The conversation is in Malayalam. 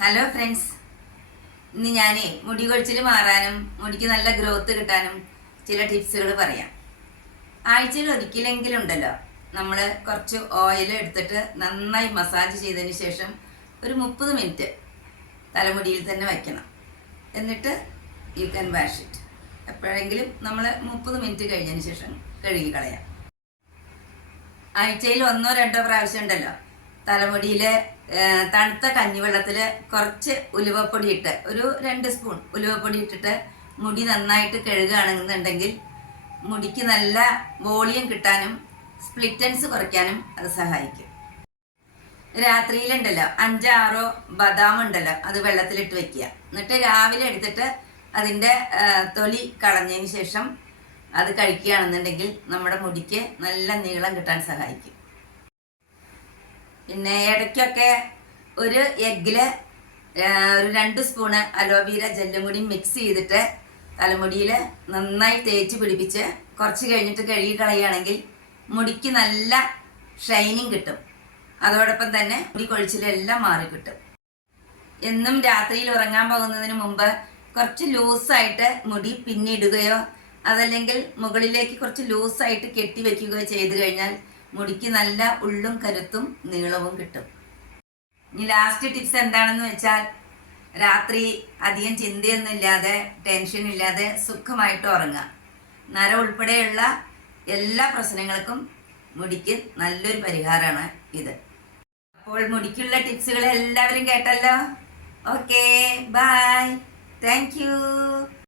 ഹലോ ഫ്രണ്ട്സ്, ഇന്ന് ഞാൻ മുടി കൊഴിച്ചിൽ മാറാനും മുടിക്ക് നല്ല ഗ്രോത്ത് കിട്ടാനും ചില ടിപ്സുകൾ പറയാം. ആഴ്ചയിൽ ഒരിക്കലെങ്കിലും ഉണ്ടല്ലോ, നമ്മൾ കുറച്ച് ഓയിൽ എടുത്തിട്ട് നന്നായി മസാജ് ചെയ്തതിന് ശേഷം ഒരു 30 മിനിറ്റ് തലമുടിയിൽ തന്നെ വയ്ക്കണം. എന്നിട്ട് യു ക്യാൻ വാഷ് ഇറ്റ്. എപ്പോഴെങ്കിലും നമ്മൾ 30 മിനിറ്റ് കഴിഞ്ഞതിന് ശേഷം കഴുകി കളയാം. ആഴ്ചയിൽ 1-2 പ്രാവശ്യം ഉണ്ടല്ലോ, തലമുടിയിൽ തണുത്ത കഞ്ഞിവെള്ളത്തിൽ കുറച്ച് ഉലുവപ്പൊടി ഇട്ട് ഒരു 2 സ്പൂൺ ഉലുവപ്പൊടി ഇട്ടിട്ട് മുടി നന്നായിട്ട് കഴുകുകയാണെന്നുണ്ടെങ്കിൽ മുടിക്ക് നല്ല വോളിയം കിട്ടാനും സ്പ്ലിറ്റൻസ് കുറയ്ക്കാനും അത് സഹായിക്കും. രാത്രിയിലുണ്ടല്ലോ 5-6 ബദാം ഉണ്ടല്ലോ, അത് വെള്ളത്തിലിട്ട് വെക്കുക. എന്നിട്ട് രാവിലെ എടുത്തിട്ട് അതിൻ്റെ തൊലി കളഞ്ഞതിന് ശേഷം അത് കഴിക്കുകയാണെന്നുണ്ടെങ്കിൽ നമ്മുടെ മുടിക്ക് നല്ല നീളം കിട്ടാൻ സഹായിക്കും. പിന്നെ ഇടയ്ക്കൊക്കെ ഒരു എഗ്ഗില് ഒരു 2 സ്പൂണ് അലോവേര ജെല്ലും കൂടി മിക്സ് ചെയ്തിട്ട് തലമുടിയിൽ നന്നായി തേച്ച് പിടിപ്പിച്ച് കുറച്ച് കഴിഞ്ഞിട്ട് കഴുകി കളയുകയാണെങ്കിൽ മുടിക്ക് നല്ല ഷൈനിങ് കിട്ടും. അതോടൊപ്പം തന്നെ മുടി കൊഴിച്ചിലെല്ലാം മാറിക്കിട്ടും. എന്നും രാത്രിയിൽ ഉറങ്ങാൻ പോകുന്നതിന് മുമ്പ് കുറച്ച് ലൂസായിട്ട് മുടി പിന്നിടുകയോ അതല്ലെങ്കിൽ മുകളിലേക്ക് കുറച്ച് ലൂസായിട്ട് കെട്ടി വയ്ക്കുകയോ ചെയ്തു കഴിഞ്ഞാൽ മുടിക്ക് നല്ല ഉള്ളും കരുത്തും നീളവും കിട്ടും. ഇനി ലാസ്റ്റ് ടിപ്സ് എന്താണെന്ന് വെച്ചാൽ, രാത്രി അധികം ചിന്തയൊന്നും ഇല്ലാതെ ടെൻഷൻ ഇല്ലാതെ സുഖമായിട്ട് ഉറങ്ങുക. നര ഉൾപ്പെടെയുള്ള എല്ലാ പ്രശ്നങ്ങൾക്കും മുടിക്ക് നല്ലൊരു പരിഹാരമാണ് ഇത്. അപ്പോൾ മുടിക്കുള്ള ടിപ്സുകൾ എല്ലാവരും കേട്ടല്ലോ. Okay, bye, thank U.